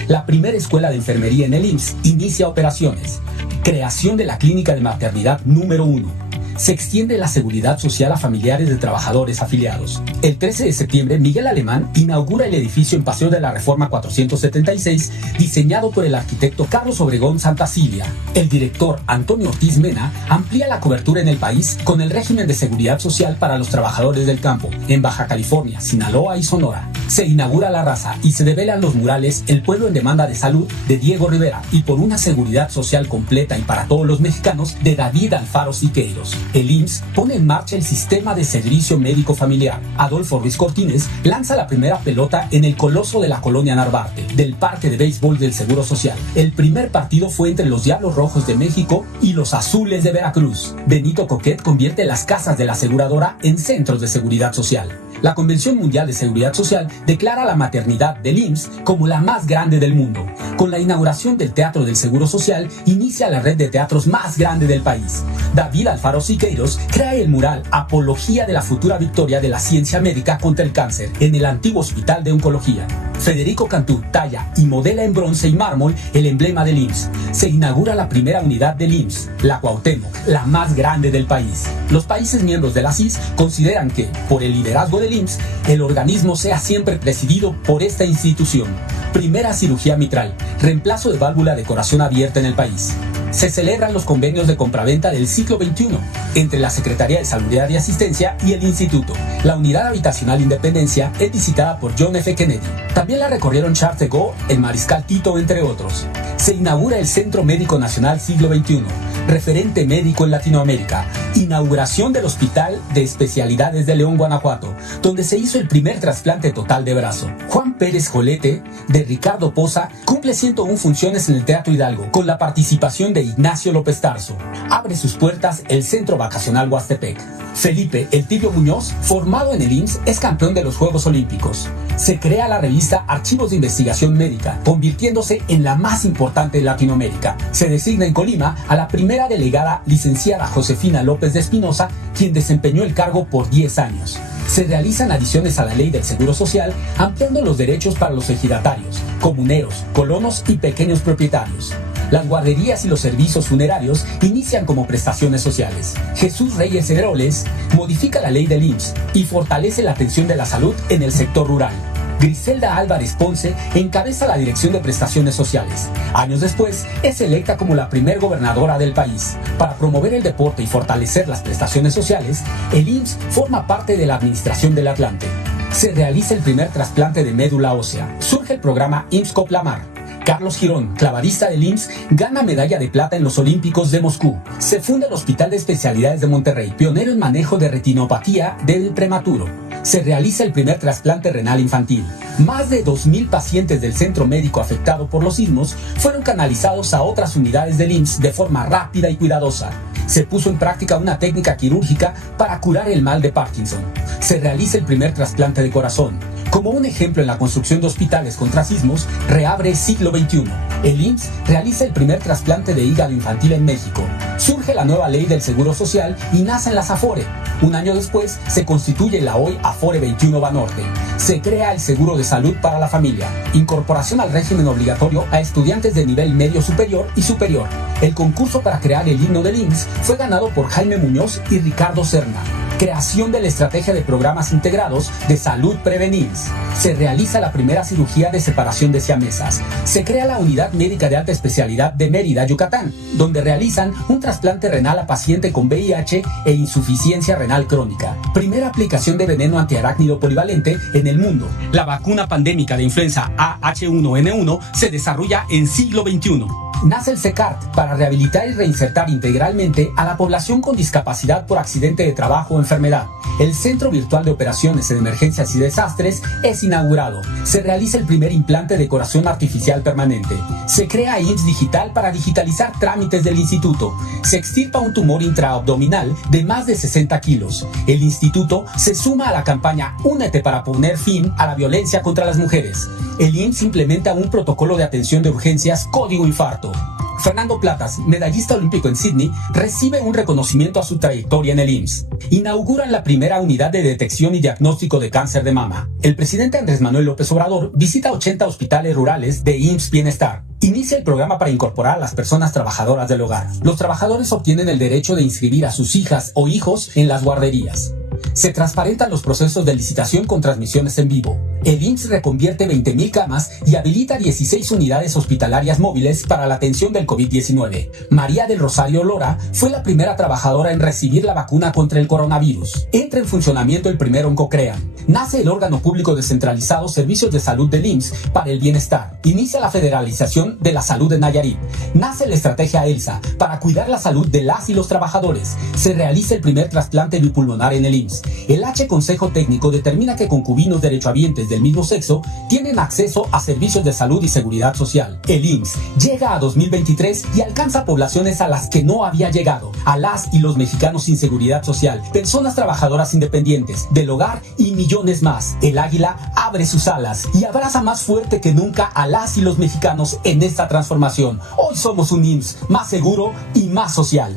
La primera escuela de enfermería en el IMSS inicia operaciones. Creación de la clínica de maternidad número 1. Se extiende la seguridad social a familiares de trabajadores afiliados. El 13 de septiembre, Miguel Alemán inaugura el edificio en Paseo de la Reforma 476, diseñado por el arquitecto Carlos Obregón Santacilia. El director Antonio Ortiz Mena amplía la cobertura en el país con el régimen de seguridad social para los trabajadores del campo, en Baja California, Sinaloa y Sonora. Se inaugura La Raza y se develan los murales El pueblo en demanda de salud, de Diego Rivera, y Por una seguridad social completa y para todos los mexicanos, de David Alfaro Siqueiros. El IMSS pone en marcha el sistema de servicio médico familiar. Adolfo Ruiz Cortines lanza la primera pelota en el coloso de la colonia Narvarte, del Parque de Béisbol del Seguro Social. El primer partido fue entre los Diablos Rojos de México y los Azules de Veracruz. Benito Coquet convierte las casas de la aseguradora en centros de seguridad social. La Convención Mundial de Seguridad Social declara la maternidad del IMSS como la más grande del mundo. Con la inauguración del Teatro del Seguro Social, inicia la red de teatros más grande del país. David Alfaro Siqueiros crea el mural Apología de la futura victoria de la ciencia médica contra el cáncer en el antiguo Hospital de Oncología. Federico Cantú talla y modela en bronce y mármol el emblema del IMSS. Se inaugura la primera unidad del IMSS, la Cuauhtémoc, la más grande del país. Los países miembros de la CIS consideran que, por el liderazgo del IMSS, el organismo sea siempre presidido por esta institución. Primera cirugía mitral, reemplazo de válvula de corazón abierta en el país. Se celebran los convenios de compraventa del siglo XXI entre la Secretaría de Salud y Asistencia y el Instituto. La unidad habitacional Independencia es visitada por John F. Kennedy. También la recorrieron Charles de Gaulle, el Mariscal Tito, entre otros. Se inaugura el Centro Médico Nacional Siglo XXI, referente médico en Latinoamérica. Inauguración del Hospital de Especialidades de León, Guanajuato, donde se hizo el primer trasplante total de brazo. Juan Pérez Jolete, de Ricardo Poza, cumple 101 funciones en el Teatro Hidalgo, con la participación de Ignacio López Tarso. Abre sus puertas el Centro Vacacional Huastepec. Felipe El Tibio Muñoz, formado en el IMSS, es campeón de los Juegos Olímpicos. Se crea la revista Archivos de Investigación Médica, convirtiéndose en la más importante de Latinoamérica. Se designa en Colima a la primera delegada, licenciada Josefina López de Espinosa, quien desempeñó el cargo por 10 años. Se realizan adiciones a la Ley del Seguro Social, ampliando los derechos para los ejidatarios, comuneros, colonos y pequeños propietarios. Las guarderías y los servicios funerarios inician como prestaciones sociales. Jesús Reyes Heroles modifica la ley del IMSS y fortalece la atención de la salud en el sector rural. Griselda Álvarez Ponce encabeza la Dirección de Prestaciones Sociales. Años después, es electa como la primer gobernadora del país. Para promover el deporte y fortalecer las prestaciones sociales, el IMSS forma parte de la Administración del Atlante. Se realiza el primer trasplante de médula ósea. Surge el programa IMSS Coplamar. Carlos Girón, clavadista del IMSS, gana medalla de plata en los Olímpicos de Moscú. Se funda el Hospital de Especialidades de Monterrey, pionero en manejo de retinopatía del prematuro. Se realiza el primer trasplante renal infantil. Más de 2,000 pacientes del centro médico afectado por los sismos fueron canalizados a otras unidades del IMSS de forma rápida y cuidadosa. Se puso en práctica una técnica quirúrgica para curar el mal de Parkinson. Se realiza el primer trasplante de corazón. Como un ejemplo en la construcción de hospitales contra sismos, reabre Siglo XXI. El IMSS realiza el primer trasplante de hígado infantil en México. Surge la nueva ley del Seguro Social y nacen las Afore. Un año después se constituye la hoy Afore 21 Banorte. Se crea el Seguro de Salud para la Familia. Incorporación al régimen obligatorio a estudiantes de nivel medio superior y superior. El concurso para crear el himno del IMSS fue ganado por Jaime Muñoz y Ricardo Serna. Creación de la estrategia de programas integrados de salud Prevenins. Se realiza la primera cirugía de separación de siamesas. Se crea la unidad médica de alta especialidad de Mérida, Yucatán, donde realizan un trasplante renal a paciente con VIH e insuficiencia renal crónica. Primera aplicación de veneno antiarácnido polivalente en el mundo. La vacuna pandémica de influenza AH1N1 se desarrolla en siglo XXI. Nace el CECART para rehabilitar y reinsertar integralmente a la población con discapacidad por accidente de trabajo o enfermedad. El Centro Virtual de Operaciones en Emergencias y Desastres es inaugurado. Se realiza el primer implante de corazón artificial permanente. Se crea IMSS Digital para digitalizar trámites del instituto. Se extirpa un tumor intraabdominal de más de 60 kilos. El instituto se suma a la campaña Únete para poner fin a la violencia contra las mujeres. El IMSS implementa un protocolo de atención de urgencias Código Infarto. Fernando Platas, medallista olímpico en Sydney, recibe un reconocimiento a su trayectoria en el IMSS. Inauguran la primera unidad de detección y diagnóstico de cáncer de mama. El presidente Andrés Manuel López Obrador visita 80 hospitales rurales de IMSS Bienestar. Inicia el programa para incorporar a las personas trabajadoras del hogar. Los trabajadores obtienen el derecho de inscribir a sus hijas o hijos en las guarderías. Se transparentan los procesos de licitación con transmisiones en vivo. El IMSS reconvierte 20,000 camas y habilita 16 unidades hospitalarias móviles para la atención del COVID-19. María del Rosario Lora fue la primera trabajadora en recibir la vacuna contra el coronavirus. Entra en funcionamiento el primer Oncocrean. Nace el órgano público descentralizado Servicios de Salud del IMSS para el Bienestar. Inicia la federalización de la salud de Nayarit. Nace la estrategia ELSA para cuidar la salud de las y los trabajadores. Se realiza el primer trasplante bipulmonar en el IMSS. El Consejo Técnico determina que concubinos derechohabientes del mismo sexo tienen acceso a servicios de salud y seguridad social. El IMSS llega a 2023 y alcanza poblaciones a las que no había llegado, a las y los mexicanos sin seguridad social, personas trabajadoras independientes, del hogar y millones más. El águila abre sus alas y abraza más fuerte que nunca a las y los mexicanos en esta transformación. Hoy somos un IMSS más seguro y más social.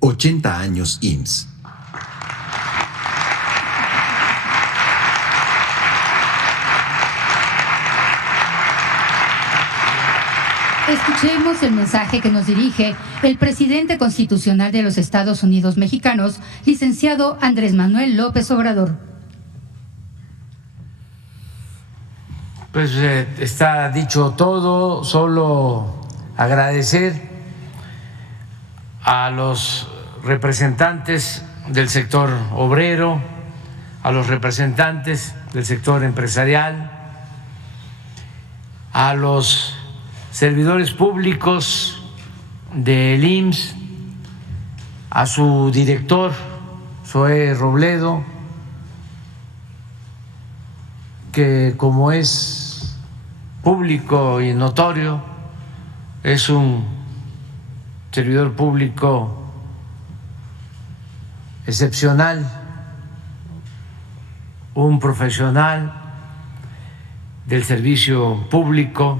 80 años IMSS. Escuchemos el mensaje que nos dirige el presidente constitucional de los Estados Unidos mexicanos, licenciado Andrés Manuel López Obrador. Pues está dicho todo, solo agradecer a los representantes del sector obrero, a los representantes del sector empresarial, a los servidores públicos del IMSS, a su director, Zoé Robledo, que como es público y notorio, es un servidor público excepcional, un profesional del servicio público,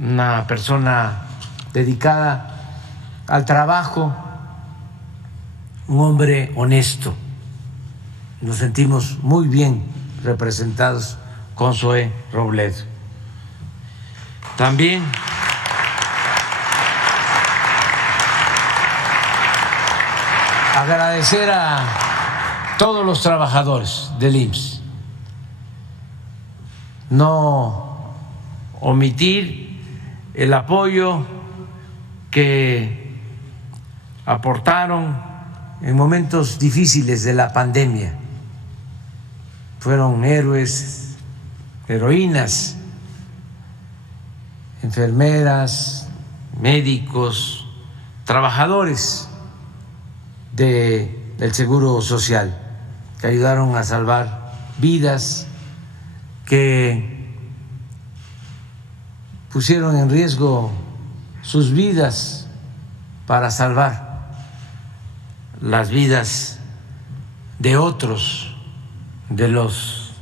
una persona dedicada al trabajo, un hombre honesto. Nos sentimos muy bien representados con Zoé Robledo. También agradecer a todos los trabajadores del IMSS, no omitir el apoyo que aportaron en momentos difíciles de la pandemia. Fueron héroes, heroínas, enfermeras, médicos, trabajadores del Seguro Social, que ayudaron a salvar vidas, que pusieron en riesgo sus vidas para salvar las vidas de otros, de los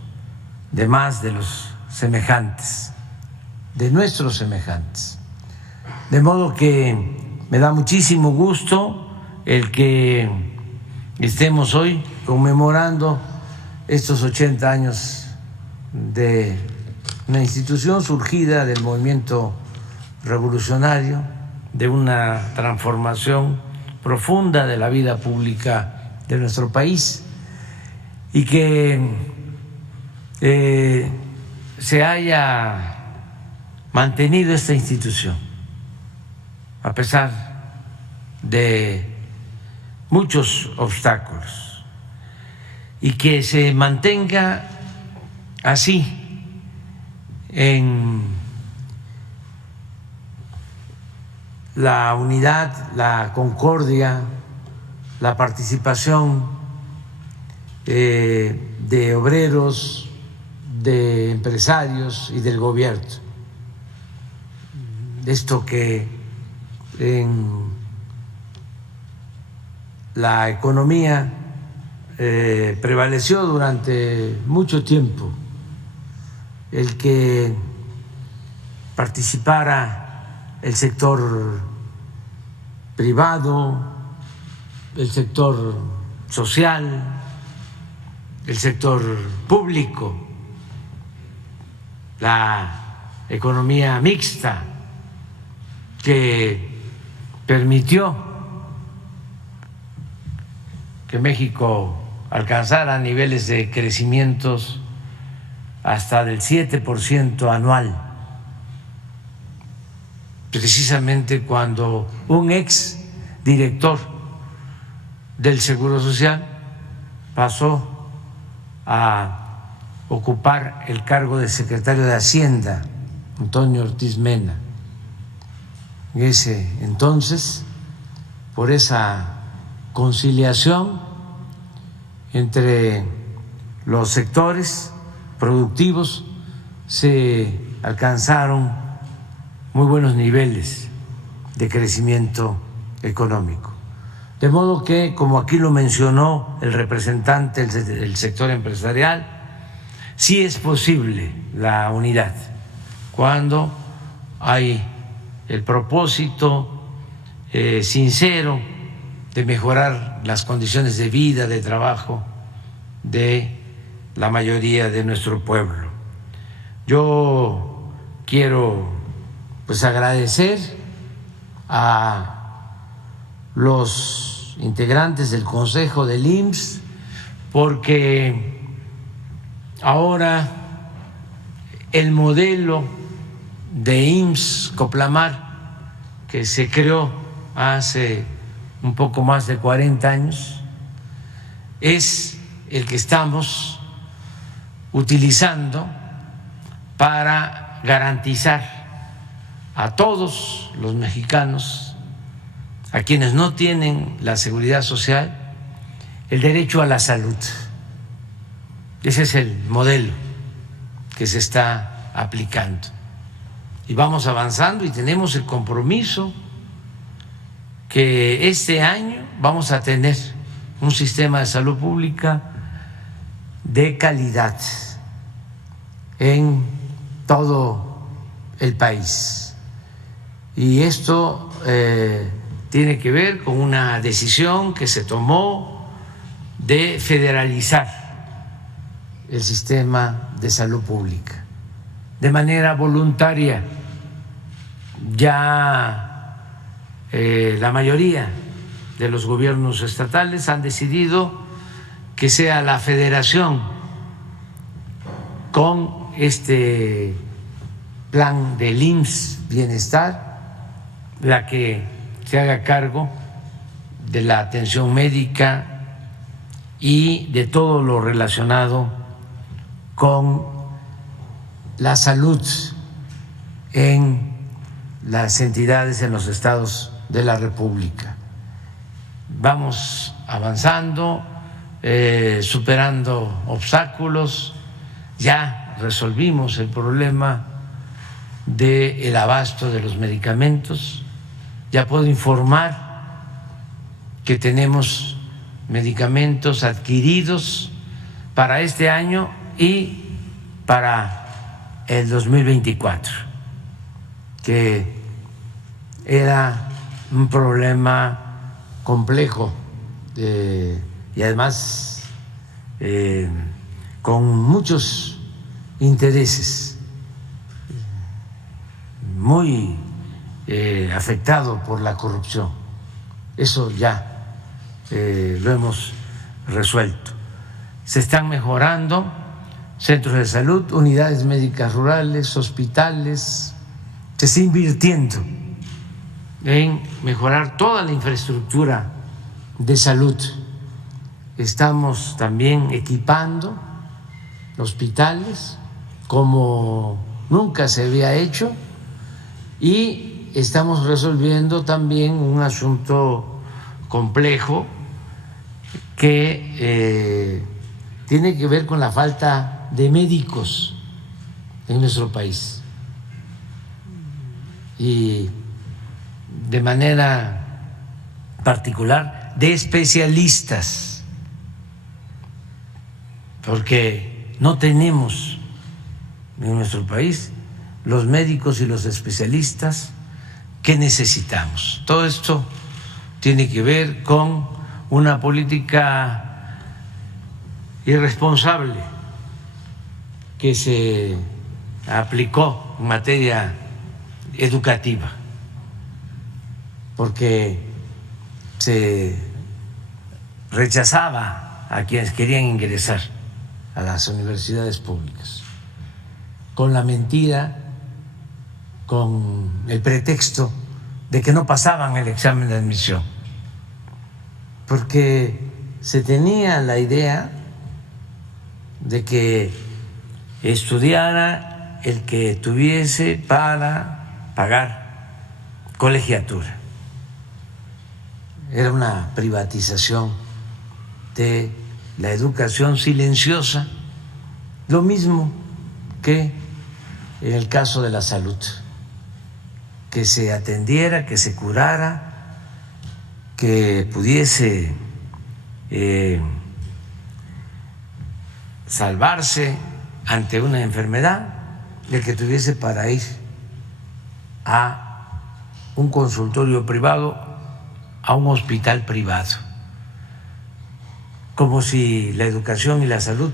demás, de los semejantes, de nuestros semejantes. De modo que me da muchísimo gusto el que estemos hoy conmemorando estos 80 años de una institución surgida del movimiento revolucionario, de una transformación profunda de la vida pública de nuestro país, y que se haya mantenido esta institución a pesar de muchos obstáculos, y que se mantenga así en la unidad, la concordia, la participación de obreros, de empresarios y del gobierno. Esto que en la economía prevaleció durante mucho tiempo, el que participara el sector privado, el sector social, el sector público, la economía mixta que permitió que México alcanzara niveles de crecimientos hasta del 7% anual, precisamente cuando un ex director del Seguro Social pasó a ocupar el cargo de secretario de Hacienda, Antonio Ortiz Mena. En ese entonces, por esa conciliación entre los sectores productivos, se alcanzaron muy buenos niveles de crecimiento económico. De modo que, como aquí lo mencionó el representante del sector empresarial, sí es posible la unidad cuando hay el propósito sincero de mejorar las condiciones de vida, de trabajo de la mayoría de nuestro pueblo. Yo quiero pues agradecer a los integrantes del Consejo del IMSS porque ahora el modelo de IMSS Coplamar, que se creó hace un poco más de 40 años, es el que estamos utilizando para garantizar a todos los mexicanos, a quienes no tienen la seguridad social, el derecho a la salud. Ese es el modelo que se está aplicando. Y vamos avanzando y tenemos el compromiso que este año vamos a tener un sistema de salud pública de calidad en todo el país. Y esto tiene que ver con una decisión que se tomó de federalizar el sistema de salud pública de manera voluntaria. Ya la mayoría de los gobiernos estatales han decidido que sea la federación con este plan del IMSS Bienestar la que se haga cargo de la atención médica y de todo lo relacionado con la salud en las entidades, en los estados de la República. Vamos avanzando, superando obstáculos. Ya resolvimos el problema del abasto de los medicamentos. Ya puedo informar que tenemos medicamentos adquiridos para este año y para el 2024, que era un problema complejo y además con muchos intereses, muy afectado por la corrupción. Eso ya lo hemos resuelto. Se están mejorando centros de salud, unidades médicas rurales, hospitales. Se está invirtiendo en mejorar toda la infraestructura de salud. Estamos también equipando hospitales como nunca se había hecho y estamos resolviendo también un asunto complejo que tiene que ver con la falta de médicos en nuestro país. Y de manera particular de especialistas, porque no tenemos en nuestro país los médicos y los especialistas ¿Qué necesitamos? Todo esto tiene que ver con una política irresponsable que se aplicó en materia educativa, porque se rechazaba a quienes querían ingresar a las universidades públicas con la mentira, con el pretexto de que no pasaban el examen de admisión, porque se tenía la idea de que estudiara el que tuviese para pagar colegiatura. Era una privatización de la educación silenciosa, lo mismo que en el caso de la salud, que se atendiera, que se curara, que pudiese salvarse ante una enfermedad, el que tuviese para ir a un consultorio privado, a un hospital privado, como si la educación y la salud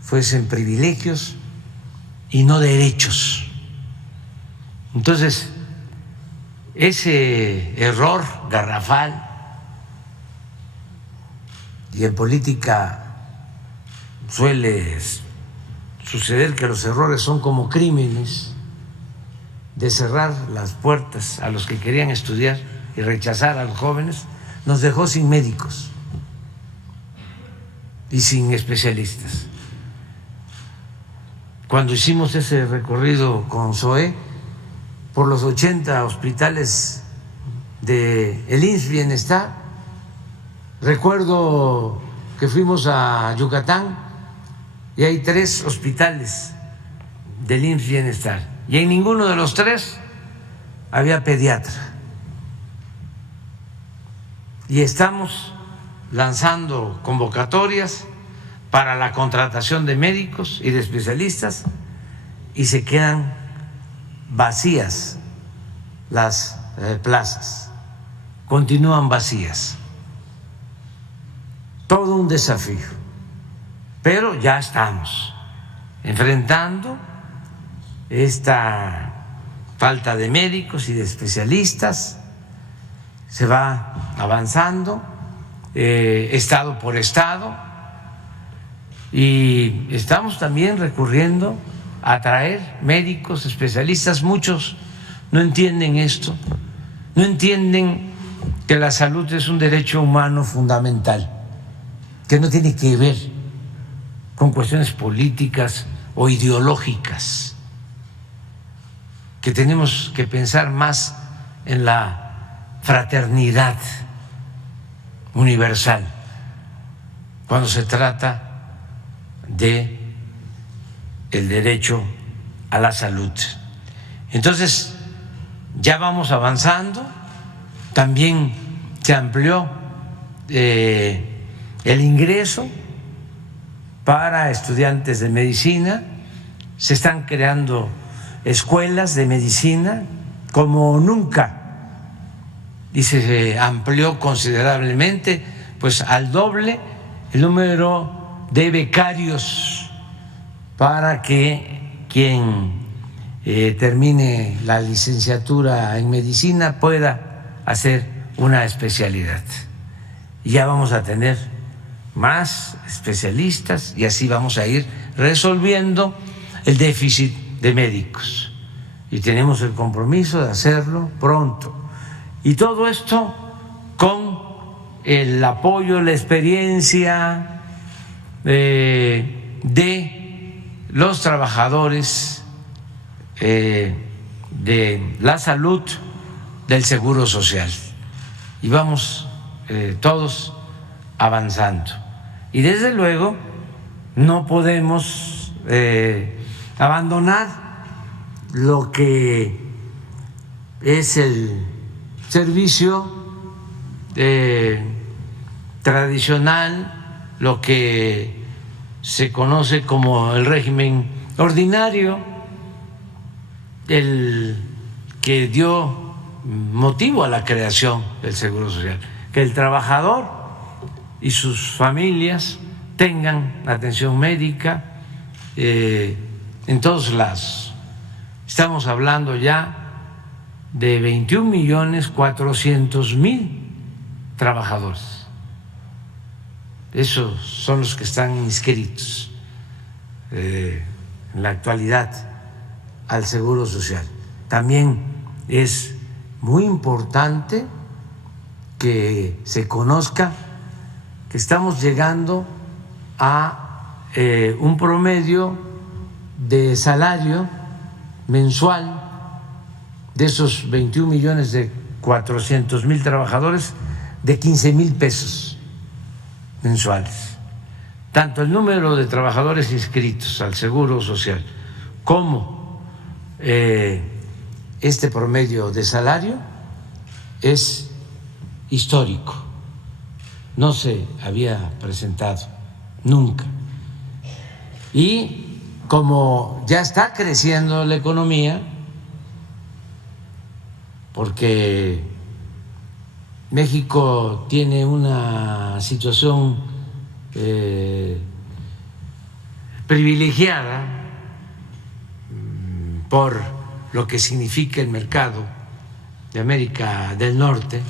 fuesen privilegios y no derechos. Entonces, ese error garrafal, y en política suele suceder que los errores son como crímenes, de cerrar las puertas a los que querían estudiar y rechazar a los jóvenes, nos dejó sin médicos y sin especialistas. Cuando hicimos ese recorrido con ZOE por los 80 hospitales del IMSS Bienestar, recuerdo que fuimos a Yucatán y hay 3 hospitales del IMSS Bienestar y en ninguno de los 3 había pediatra. Y estamos lanzando convocatorias para la contratación de médicos y de especialistas y se quedan vacías las plazas, continúan vacías. Todo un desafío, pero ya estamos enfrentando esta falta de médicos y de especialistas, se va avanzando estado por estado y estamos también recurriendo a traer médicos especialistas. Muchos no entienden esto, no entienden que la salud es un derecho humano fundamental, que no tiene que ver con cuestiones políticas o ideológicas, que tenemos que pensar más en la fraternidad universal cuando se trata de el derecho a la salud. Entonces, ya vamos avanzando. También se amplió el ingreso para estudiantes de medicina, se están creando escuelas de medicina como nunca y se amplió considerablemente, pues al doble, el número de becarios para que quien termine la licenciatura en medicina pueda hacer una especialidad. Y ya vamos a tener más especialistas y así vamos a ir resolviendo el déficit de médicos. Y tenemos el compromiso de hacerlo pronto. Y todo esto con el apoyo, la experiencia de los trabajadores de la salud, del Seguro Social. Y vamos todos avanzando. Y desde luego no podemos abandonar lo que es el servicio tradicional, lo que se conoce como el régimen ordinario, el que dio motivo a la creación del Seguro Social, que el trabajador y sus familias tengan atención médica en todos lados. Estamos hablando ya de 21.400.000 trabajadores. Esos son los que están inscritos en la actualidad al Seguro Social. También es muy importante que se conozca que estamos llegando a un promedio de salario mensual de esos 21.400.000 trabajadores de 15,000 pesos mensuales. Tanto el número de trabajadores inscritos al Seguro Social como este promedio de salario es histórico, no se había presentado nunca. Y como ya está creciendo la economía, porque México tiene una situación privilegiada por lo que significa el mercado de América del Norte,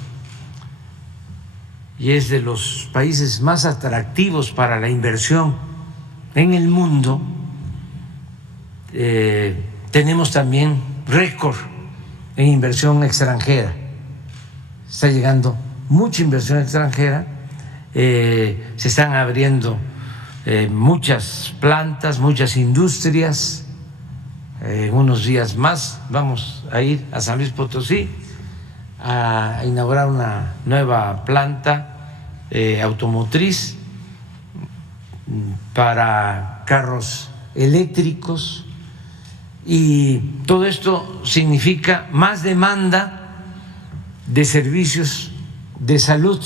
y es de los países más atractivos para la inversión en el mundo. Tenemos también récord en inversión extranjera. Está llegando mucha inversión extranjera, se están abriendo muchas plantas, muchas industrias. En unos días más vamos a ir a San Luis Potosí a inaugurar una nueva planta automotriz para carros eléctricos, y todo esto significa más demanda de servicios de salud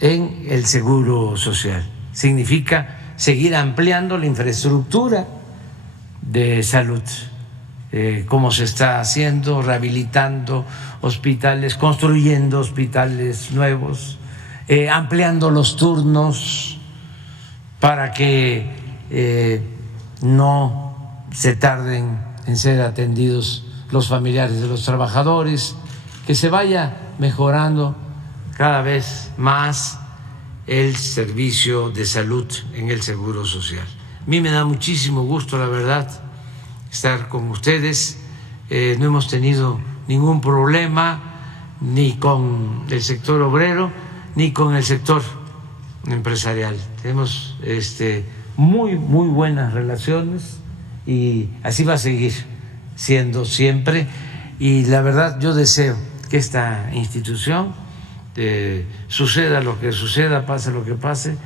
en el Seguro Social. Significa seguir ampliando la infraestructura de salud, como se está haciendo, rehabilitando hospitales, construyendo hospitales nuevos, ampliando los turnos para que no se tarden en ser atendidos los familiares de los trabajadores, que se vaya mejorando cada vez más el servicio de salud en el Seguro Social. A mí me da muchísimo gusto, la verdad, estar con ustedes. No hemos tenido ningún problema ni con el sector obrero ni con el sector empresarial. Tenemos muy buenas relaciones y así va a seguir siendo siempre. Y la verdad, yo deseo que esta institución, suceda lo que suceda, pase lo que pase,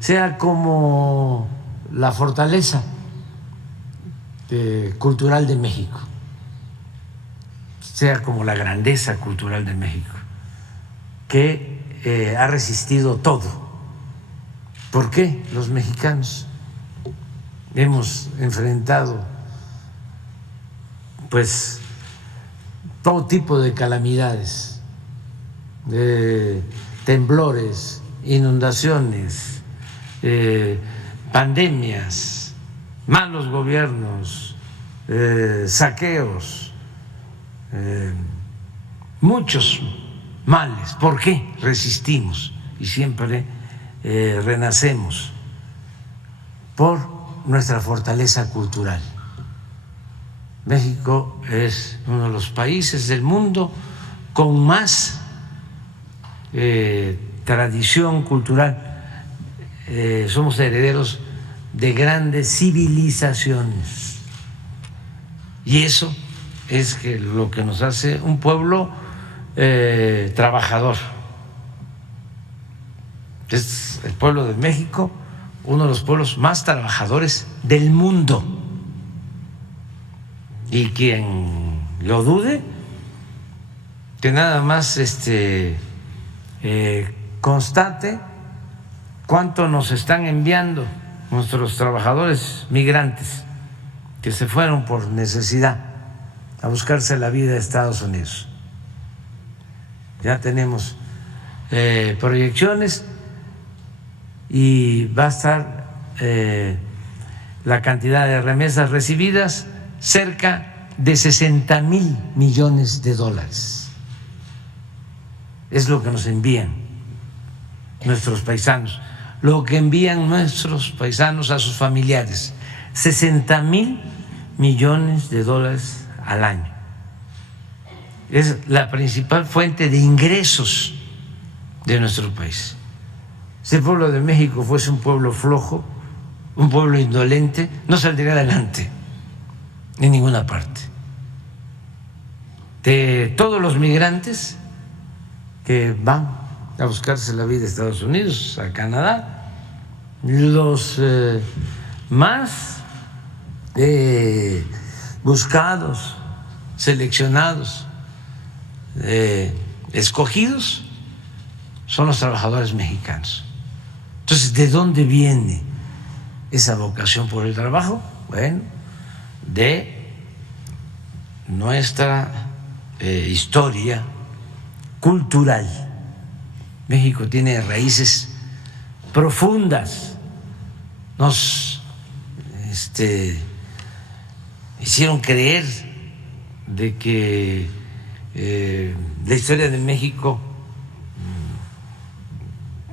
sea como la fortaleza cultural de México, sea como la grandeza cultural de México, que ha resistido todo. ¿Por qué los mexicanos hemos enfrentado pues todo tipo de calamidades, de temblores, inundaciones, pandemias, malos gobiernos, saqueos, muchos males? ¿Por qué resistimos y siempre renacemos? Por nuestra fortaleza cultural. México es uno de los países del mundo con más tradición cultural. Somos herederos de grandes civilizaciones, y eso es lo que nos hace un pueblo trabajador. Es el pueblo de México uno de los pueblos más trabajadores del mundo, y quien lo dude, que nada más constate cuánto nos están enviando nuestros trabajadores migrantes que se fueron por necesidad a buscarse la vida a Estados Unidos. Ya tenemos proyecciones y va a estar la cantidad de remesas recibidas cerca de 60,000 millones de dólares. Es lo que nos envían nuestros paisanos, lo que envían nuestros paisanos a sus familiares, 60,000 millones de dólares al año. Es la principal fuente de ingresos de nuestro país. Si el pueblo de México fuese un pueblo flojo, un pueblo indolente, no saldría adelante en ninguna parte. De todos los migrantes que van a buscarse la vida a Estados Unidos, a Canadá, los más buscados, seleccionados, escogidos, son los trabajadores mexicanos. Entonces, ¿de dónde viene esa vocación por el trabajo? Bueno, de nuestra historia cultural. México tiene raíces profundas. Nos hicieron creer de que la historia de México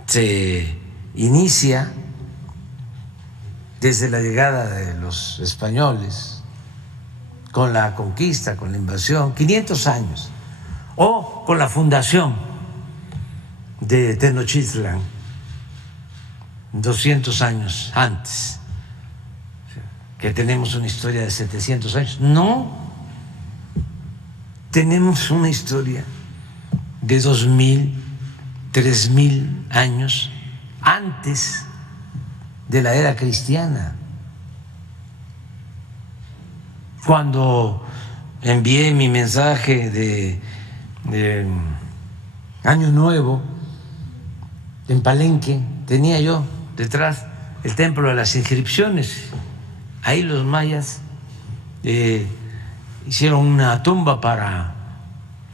se inicia desde la llegada de los españoles, con la conquista, con la invasión, 500 años, o con la fundación de Tenochtitlan, 200 años antes, que tenemos una historia de 700 años. No, tenemos una historia de 2,000, 3,000 años antes de la era cristiana. Cuando envié mi mensaje de Año Nuevo en Palenque, tenía yo detrás el templo de las inscripciones. Ahí los mayas hicieron una tumba para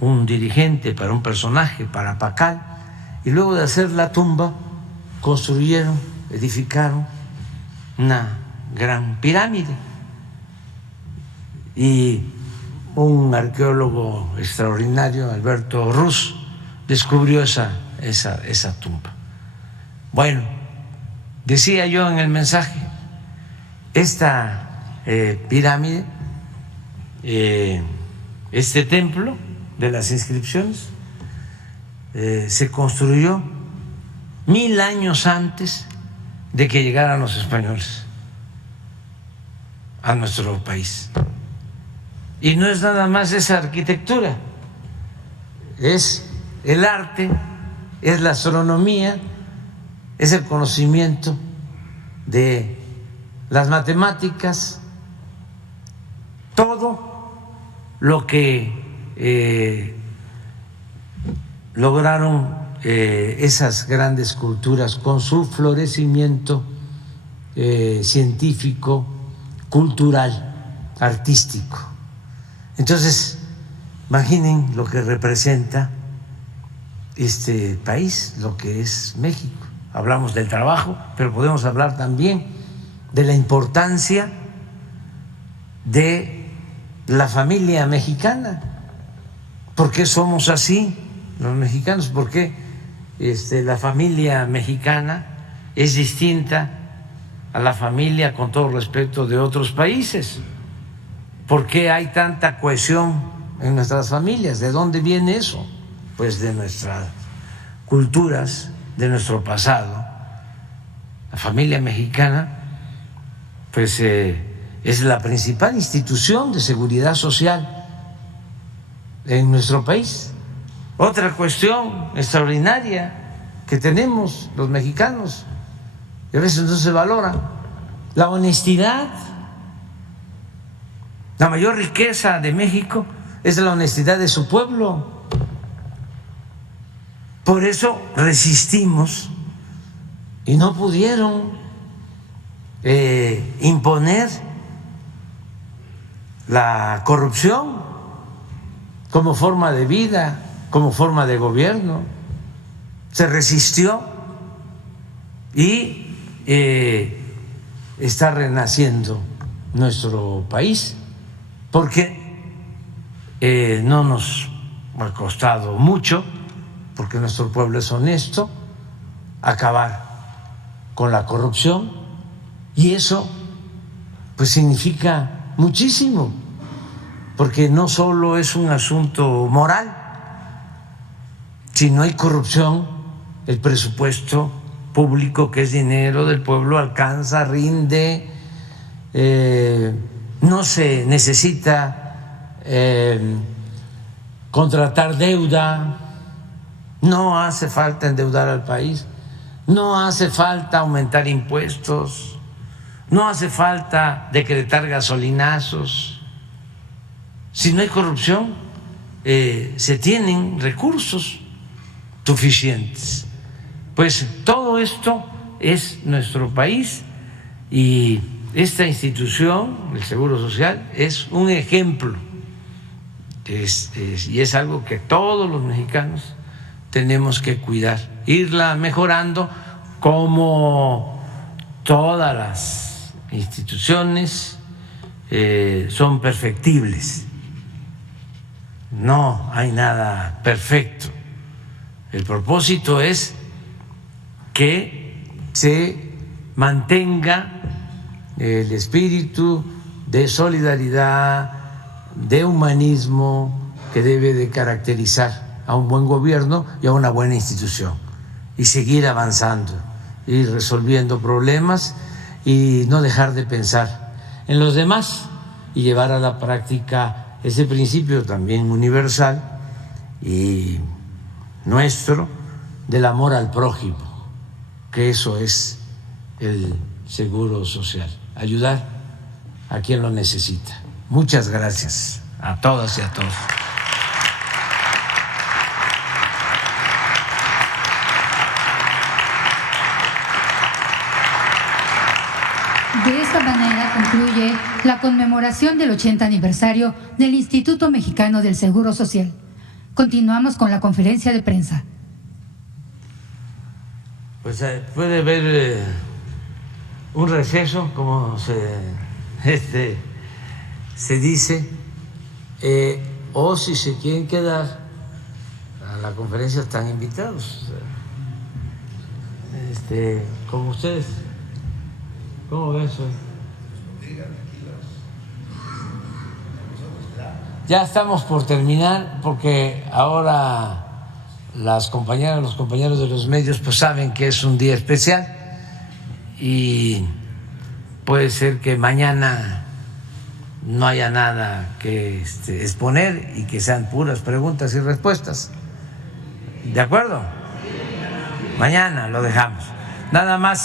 un dirigente, para un personaje, para Pacal, y luego de hacer la tumba construyeron, edificaron una gran pirámide. Y un arqueólogo extraordinario, Alberto Ruz, descubrió esa tumba. Bueno, decía yo en el mensaje, esta pirámide, este templo de las inscripciones, se construyó 1000 años antes de que llegaran los españoles a nuestro país. Y no es nada más esa arquitectura, es el arte, es la astronomía, es el conocimiento de las matemáticas, todo lo que lograron esas grandes culturas con su florecimiento científico, cultural, artístico. Entonces, imaginen lo que representa este país, lo que es México. Hablamos del trabajo, pero podemos hablar también de la importancia de la familia mexicana. ¿Por qué somos así los mexicanos? ¿Por qué la familia mexicana es distinta a la familia, con todo respeto, de otros países? ¿Por qué hay tanta cohesión en nuestras familias? ¿De dónde viene eso? Pues de nuestras culturas, de nuestro pasado. La familia mexicana pues es la principal institución de seguridad social en nuestro país. Otra cuestión extraordinaria que tenemos los mexicanos, y a veces no se valora, la honestidad. La mayor riqueza de México es la honestidad de su pueblo. Por eso resistimos y no pudieron imponer la corrupción como forma de vida, como forma de gobierno. Se resistió y está renaciendo nuestro país, porque no nos ha costado mucho, porque nuestro pueblo es honesto, acabar con la corrupción, y eso pues significa muchísimo, porque no solo es un asunto moral. Si no hay corrupción, el presupuesto público, que es dinero del pueblo, alcanza, rinde, no se necesita contratar deuda, no hace falta endeudar al país, no hace falta aumentar impuestos, no hace falta decretar gasolinazos. Si no hay corrupción, se tienen recursos suficientes. Pues todo esto es nuestro país, y esta institución, el Seguro Social, es un ejemplo, y es algo que todos los mexicanos tenemos que cuidar, irla mejorando, como todas las instituciones son perfectibles. No hay nada perfecto. El propósito es que se mantenga el espíritu de solidaridad, de humanismo que debe de caracterizar a un buen gobierno y a una buena institución, y seguir avanzando y resolviendo problemas, y no dejar de pensar en los demás y llevar a la práctica ese principio también universal y nuestro del amor al prójimo, que eso es el Seguro Social, ayudar a quien lo necesita. Muchas gracias a todas y a todos. De esta manera concluye la conmemoración del 80 aniversario del Instituto Mexicano del Seguro Social. Continuamos con la conferencia de prensa. Pues puede haber un receso, como se dice, o si se quieren quedar a la conferencia están invitados, como ustedes. ¿Cómo ves hoy? Ya estamos por terminar, porque ahora las compañeras, los compañeros de los medios pues saben que es un día especial, y puede ser que mañana no haya nada que exponer y que sean puras preguntas y respuestas. ¿De acuerdo? Mañana lo dejamos. Nada más.